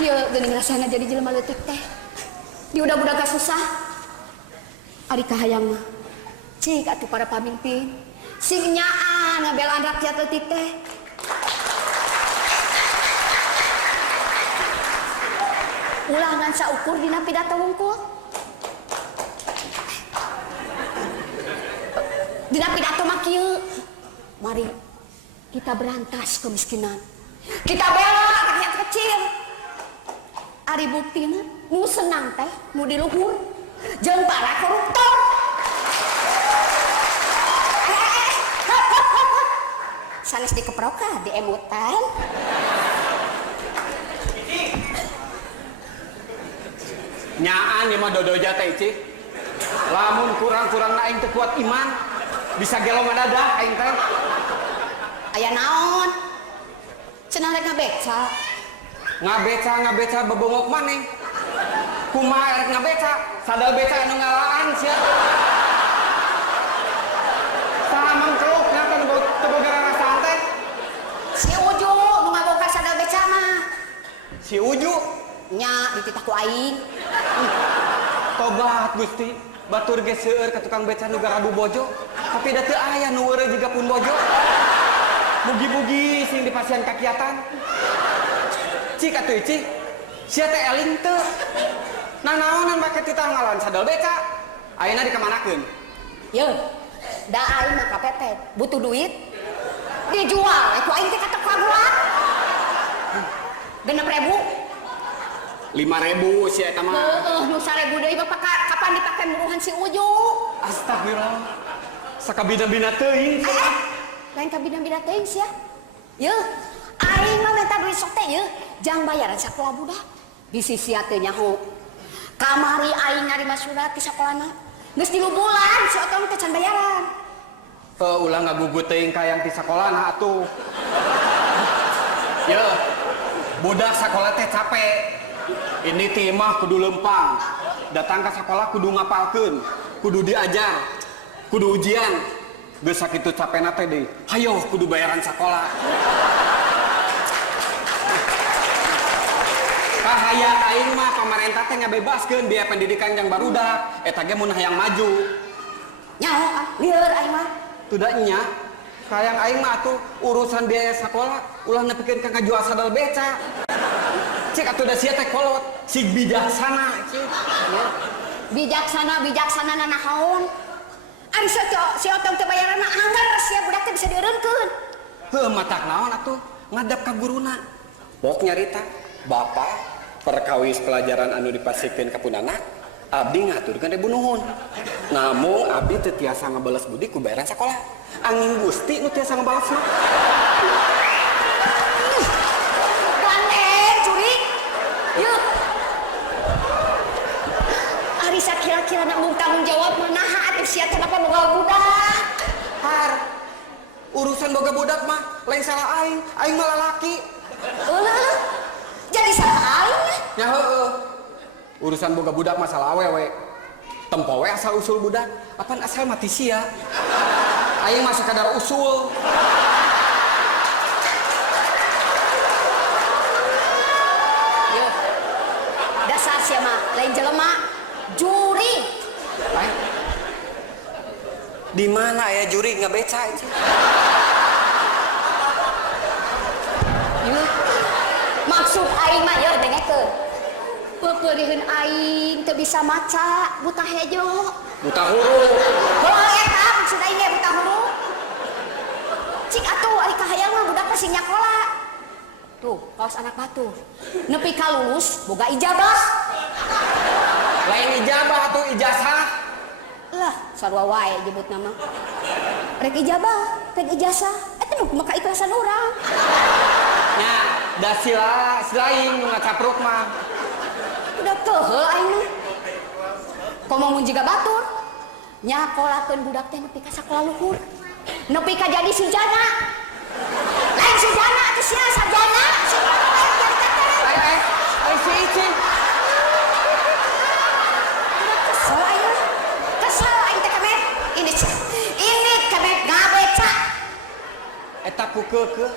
Kieu geuning rasana jadi jelema leutik teh. Di udah-udah gak susah. Ari kahayang mah. Cik atuh para pamimpin. Sing nyaan ngabelaan rakyat leutik teh. Ulangan saukur dina pidato wungkul. Dina pidato mah kieu. Mari kita berantas kemiskinan. Kita bela rakyat kecil. Ari buktina nu senang teh nu di luhur jeung para koruptor. Sanes dikeproka di emutan. Nyaan ieu mah dodoja teh Ici. Lamun kurang-kurang aing teu kuat iman, bisa gelo ngadadah aing teh. Aya naon? Cenah rek ngabeca. Ngabeca bebongok maneh. Kumaha erek ngabeca? Sadal beca anu ngalaan sia. Saha mangkeluk nya teh teu boga rarasaan teh. Si Uju nu ngaboga sadal beca mah. Si Uju Nya dititah ku aing. tobat Gusti. Batur ge seueur ka tukang beca nu garabu bojo, tapi da teu aya nu weureu jiga pun bojo. Mugi-mugi sing dipasieun kakiatan. Cik atuh Ici, sia teh eling teu. Nanaonan make titah ngalawan sadal beca. Ayeuna dikamanakeun? Ye, da aing mah kapepet, butuh duit. Dijual, ku aing teh katek kaguan. 6.000. 5.000 si eta mah. Heeh, nu 1.000 deui mah kapan dipake muruhan si Uju? Astagfirullah. Sakabina-bina teuing. Lain kabina-bina teuing sia. Ye, aing mah minta duit sok teh ye, jang bayaran sakola budak. Bisi sia teu nyaho. Kamari aing narima surat ti sakolana. Geus 3 bulan si otong teh can bayaran. Ulah ngagugut teuing ka yang ti sakolana atuh. Ye, budak sakola teh capek. Ini timah kudu lempang. Datang ke sekolah kudu ngapalkeun, kudu diajar, kudu ujian. Geus sakitu capena teh deui. Hayo kudu bayaran sekolah. Kahayang aing mah pamarentah teh ngabebaskeun biaya pendidikan yang barudak. Eta ge mun hayang maju. Nyaho lieur aing mah. Teu da nya. Hayang aing mah atuh urusan biaya sekolah ulah nepikeun ka ngajual sadal beca. Cik atuh da sia teh kolot, si bijaksana cik. Bijaksana nanahaun. Ari si otong teh bayaranna anggar sia budak teh bisa dieureunkeun. Heuh matak naon atuh ngadap ka guruna. Pok nyarita, Bapak perkawis pelajaran anu dipasikeun ka punana, abdi ngaturkeun debu nuhun. Namun abdi teu tiasa ngabales budi ku bayaran sakola. Angin Gusti nu tiasa ngabales mah. Yuk, Arisa kira-kira nak mau tanggung jawab mana atuh sia kenapa boga budak? Har, urusan boga budak mah lain salah aing mah lalaki. Jadi salah aing? Ya heueuh. Urusan boga budak masalah awewe. Tempo we asal usul budak, apaan asal mati sia. Aing mah sakadar usul. Dasar sia mah lain jelema juri. Di mana ya juri ngabeca itu? Maksud aing mah ya dengekeun. Peupeurieun aing teu bisa maca, buta hejo. Buta huruf. Heuh eta maksud aing ge buta huruf. Cik atuh ari kahayang mah budak pasti nyakola. Tuh, kaos anak batu. Nepi ka lulus boga ijabah. Lain ijabah atau ijazah? Lah, sarua wae nyebut nama. Rek ijabah, rek ijazah. Eta mah maka ikhlasan urang. Nya, da silaing nu ngacapruk mah. Udah teuheuh aing mah. Komo mun jiga batur. Nyakolakeun budak teh nepi ka sakola luhur. Nepi ka jadi sujana. Lain sujana atuh sia sarjana. Si Ici. Kesel aing teh kemet. Ini kemet ngabeca. Eta ku keukeuh.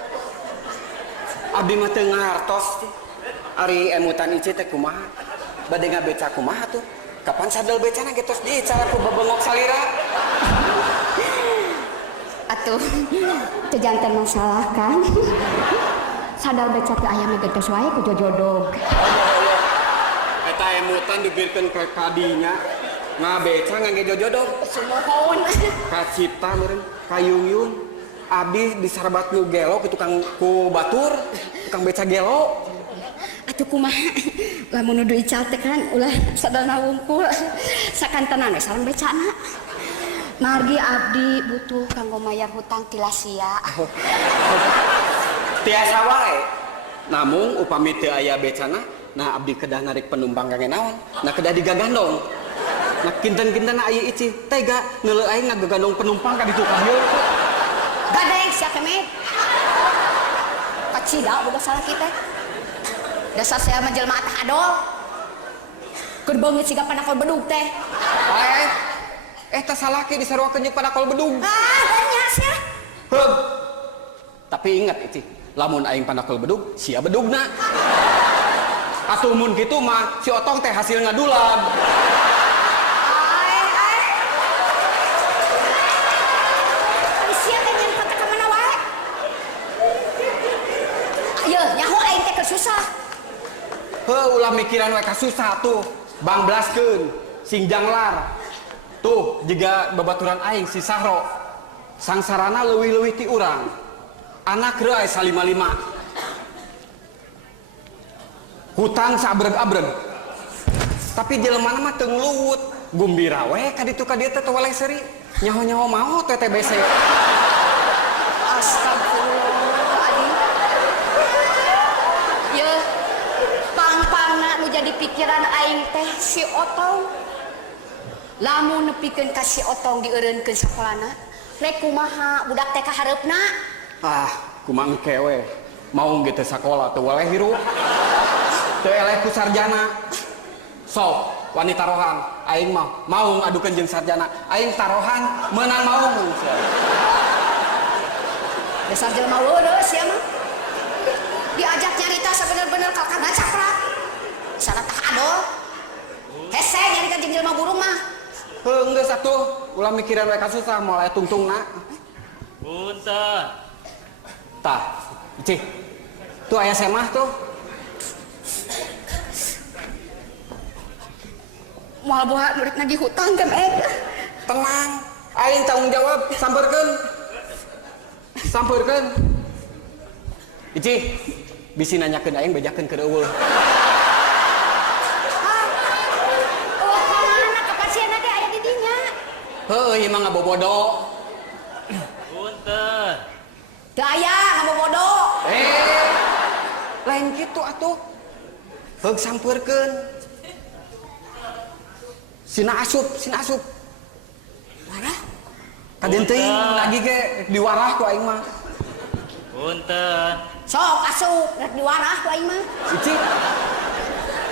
Abdi mah teu ngartos. Ari emutan ici teh kumaha? Bade ngabeca kumaha tuh? Kapan sadel becana getos di cara ku bebengok salira? Atuh, teu janten masalah kan. Sadar beca teh aya getos wae ku jojodog. Eta emutan dibirkeun ke kadinya. Ngabeca ngangge jojodog. Sumohon. Kacipta meureun, kayuyun. Abdi disarbat nu gelo ku tukang ku batur, tukang beca gelo. Atuh kumaha? Lamun nu ical teh kan ulah sadana wungkul. Sakantenan we sareng becana. Margi abdi butuh kanggo mayar hutang tilasia. Tiasa wae. Namun upami teu aya becana, nah abdi kedah narik penumpang kangge naon? Nah kedah digagandong. Nah kinten-kinten aya ici tega neuleuh aing ngagagandong penumpang ka ditu ka dieu. Gadeng sia kemet. Pacida boga salah kita. Dasar saya mah jelema tah adol. Keur beungeut siga panakol bedug teh. Eta salaki disaruakeun jeung panakol bedug. Nya sia. Tapi ingat ici, lamun aing panakol bedug, sia bedugna. Atuh mun kitu mah si Otong teh hasil ngadulag. Sia teh nyen kata ka mana wae. Ieu nyaho aing teh keur susah. Ulah mikiran we ka susah tuh. Bangblaskeun sing janglar. Tuh juga babaturan aing si Sahro. Sangsarana leuwih-leuwih ti urang. Anak reu aya 5-5. Hutang sabreg-abreg. Tapi jelemana mah teu ngluwut. Gumbira we ka ditu ka dieu teh teu waleh seuri. Nyaho-nyaho maot we TBC. Astagfirullahaladzim. Ye, pang-pangna nu jadi pikiran aing teh si Otong. Lamun nepikeun ka si Otong dieureunkeun sakolana, rek kumaha budak teh kahareupna? Kumaha engke we. Mau ge teh sakola teu waleh hirup. Teu eleh ku sarjana. Sok, wanita tarohan, aing mah mau ngadukeun jeung sarjana. Aing tarohan meunang maung sia. Dasar jelema leureus sia mah. Diajak nyarita sabener-bener kakana cakrak. Sana tah adol. Hese nyarita jeung jelema burung mah. Geus atuh, ulah mikiran we ka susah moal aya tungtungna. Punten. Tah, Cih. Tuh aya semah tuh. Moal boha nurik nagih hutang kemet. Tenang, aing tanggung jawab, sampeurkeun. Sampeurkeun. Icih, bisi nanyakeun aing bejakeun keur eueuh. Ieu mah ngabobodo. Punten. Teu aya ngabobodo. Lain kitu atuh. Heug sampeurkeun. Sina asup. Warah? Kaden teuing lagi ge diwarah ku aing mah. Punten. Sok asup rek diwarah ku aing mah. Icih.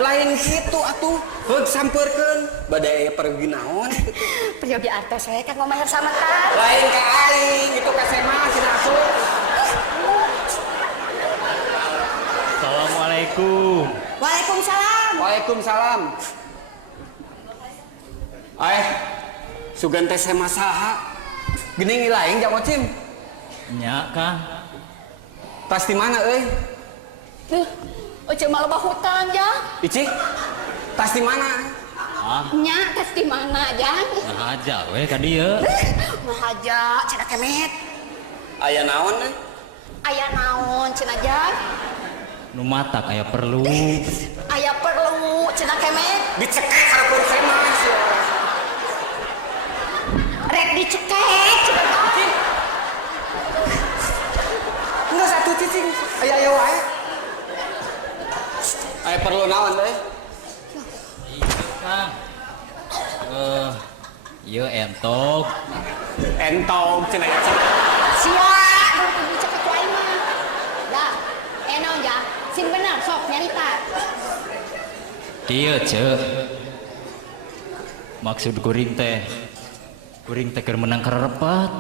Lain kitu atuh. Heug sampeurkeun. Bade aya pergi naon kitu. Priyogi artos we kang ngomahir sametan. Lain ka aing, itu ka semah sina asup. Assalamualaikum. Waalaikumsalam. Waalaikumsalam. Sugan teh semah saha? Geuning ilaing jang Ocim. Nya, Kang. Tas di mana euy? Oceh mah loba hutang jang. Icih. Tas di mana? Nya tes di mana jang? Aja we ka dieu. Mah aja cenah kemet. Aya naon? Aya naon cenah jang? Nu matak aya perlu. Aya perlu cenah kemet. Dicekek hareupeun semah. Rek dicekek cenah jang. Enggak satu cicing. Aya wae. Aya perlu naon euy? Kang. Ieu entok. Entong cenah cicing. Sia, nu dicekek ku aing mah. Dah, naon jang? Sing bener sok nyarita. Kieu ceuk. Maksud kuring teh keur menang karepet.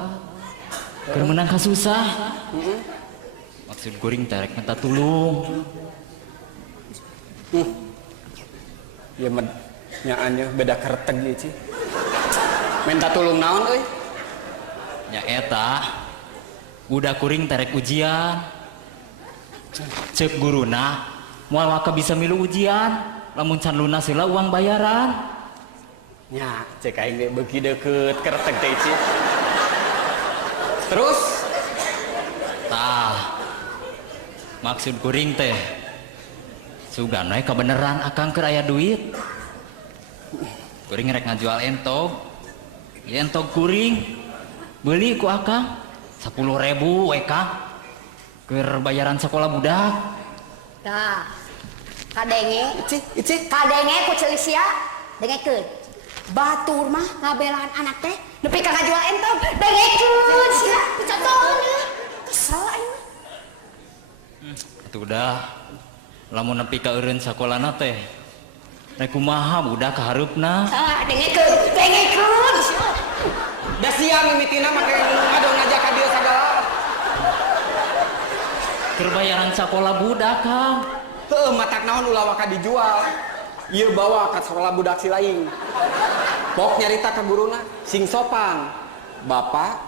Keur menang ka susah. Maksud kuring teh rek minta tulung. Ya nyaannya beda kereteg ya Ci. Minta tolong naon euy. Ya eta udah kuring terek ujian. Cek guruna moal waka bisa milu ujian lamun can lunas heula uang bayaran. Nya cek aing ge beuki deukeut kereteg teh Ci. Terus Tah maksud kuring teh sugan we kebeneran akang keur aya duit. Kuring rek ngajual entog. Ya entog kuring beli ku akang 10.000 we Kang. Keur bayaran sekolah budak. Tah. Kadenge, Ici. kadenge ku ceuli sia, dengekeun. Batur mah ngabelaan anak teh nepi ka ngajual entong, dengekeun sia, contohna. Kesel aing mah. Atuh udah lamun nepi ka eureun sakolana teh rek kumaha budak ka hareupna. Tah, dengekeun sia. Da sia mimitina make ngadon ngajak ka dieu sagala. Keur bayaran sakolah budak Kang. Heuh matak naon ulah waka dijual. Ieu bawa ka sekolah budak si laing. Pok nyarita ka guruna sing sopan. Bapak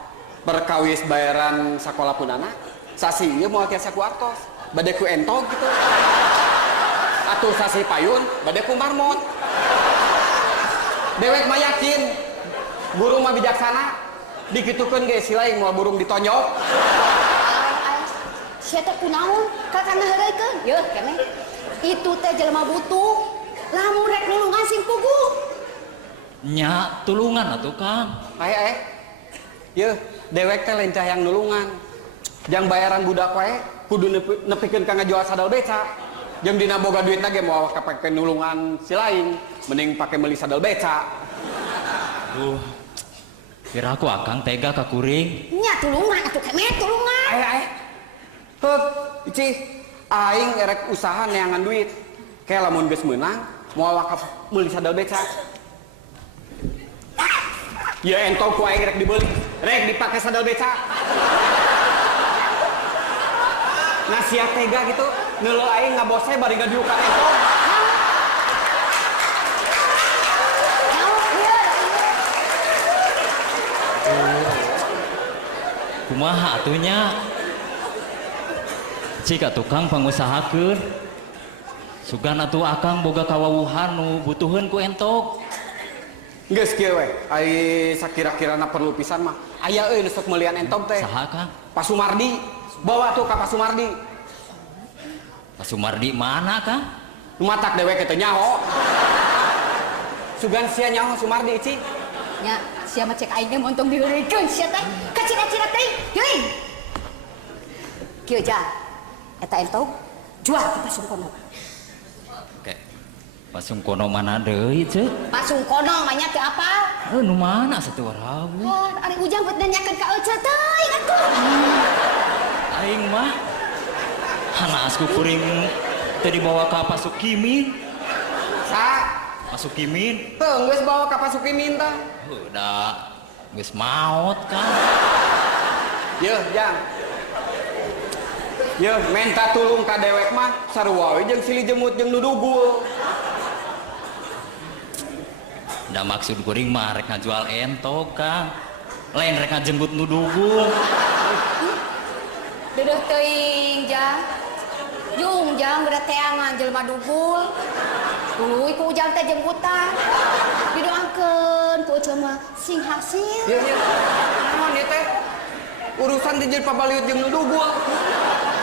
perkawis bayaran sakolah punana. Sasi ieu moal kiasa ku artos. Bade ku entog gitu. Atuh sasi payun bade ku marmot. Dewek mah yakin guru mah bijaksana. Dikitukeun ge si laing moal burung ditonjok. Sia teh kunaon? Kakana heureukeun. Yeuh, keneh. Itu teh jelema butuh. Lamun rek nulungan sing pugu. Nya tulungan atuh Kang. Aya Yeuh, dewek teh lain cah yang nulungan. Jang bayaran budak wae kudu nepikeun ka ngajual sadal beca. Jeung dina boga duitna ge moal kapake nulungan si lain, mending pake meuli sadal beca. Kira aku akang tega ka kuring. Nya tulungan atuh keneh tulungan. Aya. Heuh, Ici, aing erek usaha neangan duit. Kayak lamun geus meunang moal wakaf meuli sadal beca. Ya entong ku aing rek dibeli, rek dipake sadal beca. Nah sia tega gitu, ngeuleuh aing ngabose bari ngadiuk ka entong. Kumaha atunya? Cika tukang pangusahakeun. Sugan atuh akang boga kawawuhan nu butuheun ku entog. Geus kieu we, ai sakira-kirana perlu pisan mah. Aya euy nu sok meuliean entog teh. Saha Kang? Pak Sumardi. Bawa tuh ka Pak Sumardi. Pak Sumardi mana Kang? Nu matak dewek kitu nyaho. Sugan sia nyaho Sumardi Ici. Nya sia mah cek aing ge montong diheureukeun sia teh. Kacira-cira teh. Yeuing. Kieu jah. Eta entong jual ke Pasungkono. Oke. Pasungkono mana deui ceuk? Pasungkono mah nya teu apal. Nu mana satu rawu? Oh, ari ujang buat nanyakeun ka Ece teh atuh. Aing mah hanaasku kuring teu dibawa ka Pasukimin. Sa, Pasukimin? teu geus bawa ka Pak Sukimin tah. Udah geus maot Kang. Yeuh, Jang. Yeuh, minta tulung ka dewek mah sarua we jeung silih jemut jeung nu dugul. Da maksud kuring mah rek ngajual entog Kang. Lain rek ngajemput nu dugul. Deueuh teuing jang. Jung jang berat teangan jelema dugul. Tuluy ku ujang teh jemputan. Didoakeun ku Ece mah sing hasil. Yeuh, naon ieu teh? Urusan dijil pabaliut jeung nu dugul.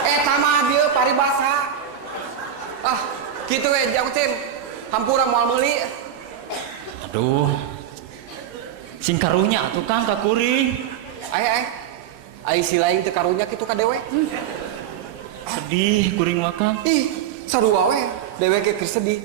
Eta mah dieu paribasa. Ah, kitu we Jang Cim. Hampura moal meuli. Aduh. Sing karunya atuh Kang ka kuring. Aya. Ai si lain teu karunya kitu ka dewek. Sedih kuring mah Kang. Ih, sarua we. Dewek ge keur sedih.